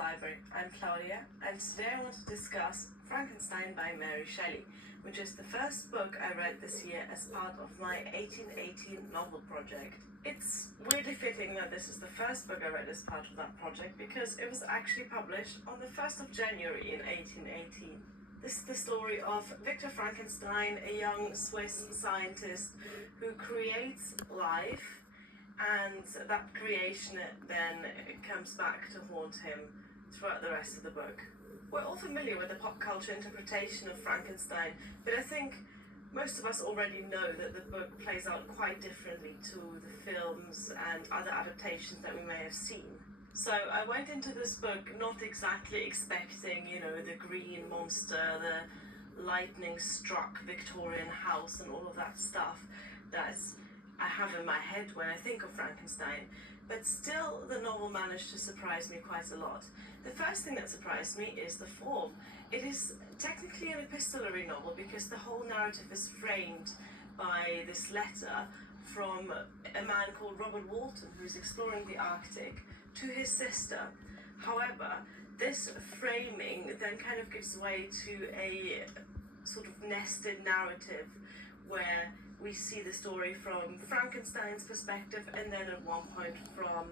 Library. I'm Claudia, and today I want to discuss Frankenstein by Mary Shelley, which is the first book I read this year as part of my 1818 novel project. It's weirdly fitting that this is the first book I read as part of that project because it was actually published on the 1st of January in 1818. This is the story of Victor Frankenstein, a young Swiss scientist who creates life, and that creation then comes back to haunt him throughout the rest of the book. We're all familiar with the pop culture interpretation of Frankenstein, but I think most of us already know that the book plays out quite differently to the films and other adaptations that we may have seen. So I went into this book not exactly expecting, the green monster, the lightning struck Victorian house and all of that stuff that I have in my head when I think of Frankenstein, but still the novel managed to surprise me quite a lot. The first thing that surprised me is the form. It is technically an epistolary novel because the whole narrative is framed by this letter from a man called Robert Walton, who's exploring the Arctic, to his sister. However, this framing then kind of gives way to a sort of nested narrative where we see the story from Frankenstein's perspective and then at one point from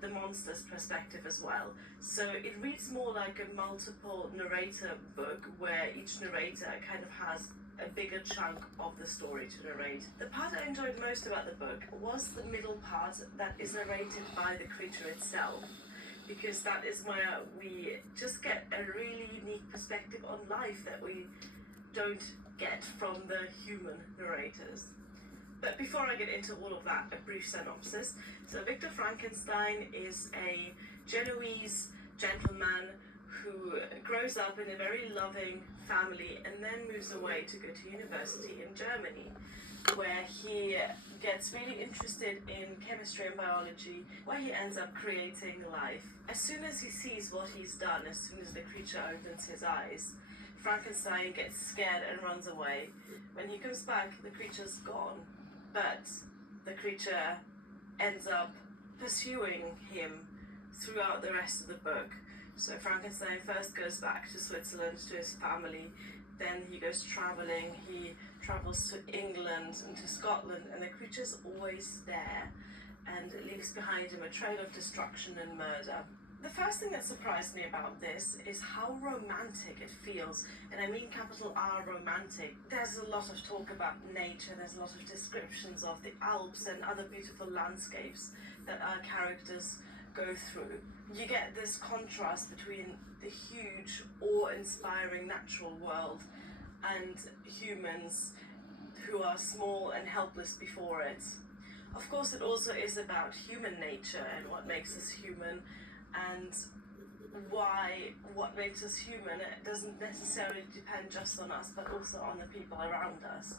the monster's perspective as well. So it reads more like a multiple narrator book where each narrator kind of has a bigger chunk of the story to narrate. The part I enjoyed most about the book was the middle part that is narrated by the creature itself, because that is where we just get a really unique perspective on life that we don't get from the human narrators. But before I get into all of that, a brief synopsis. So Victor Frankenstein is a Genoese gentleman who grows up in a very loving family and then moves away to go to university in Germany, where he gets really interested in chemistry and biology, where he ends up creating life. As soon as he sees what he's done, as soon as the creature opens his eyes, Frankenstein gets scared and runs away. When he comes back, the creature's gone, but the creature ends up pursuing him throughout the rest of the book. So Frankenstein first goes back to Switzerland to his family, then he goes traveling, he travels to England and to Scotland, and the creature's always there and leaves behind him a trail of destruction and murder. The first thing that surprised me about this is how romantic it feels, and I mean capital R romantic. There's a lot of talk about nature, there's a lot of descriptions of the Alps and other beautiful landscapes that our characters go through. You get this contrast between the huge, awe-inspiring natural world and humans who are small and helpless before it. Of course, it also is about human nature and what makes us human, and why what makes us human, it doesn't necessarily depend just on us, but also on the people around us.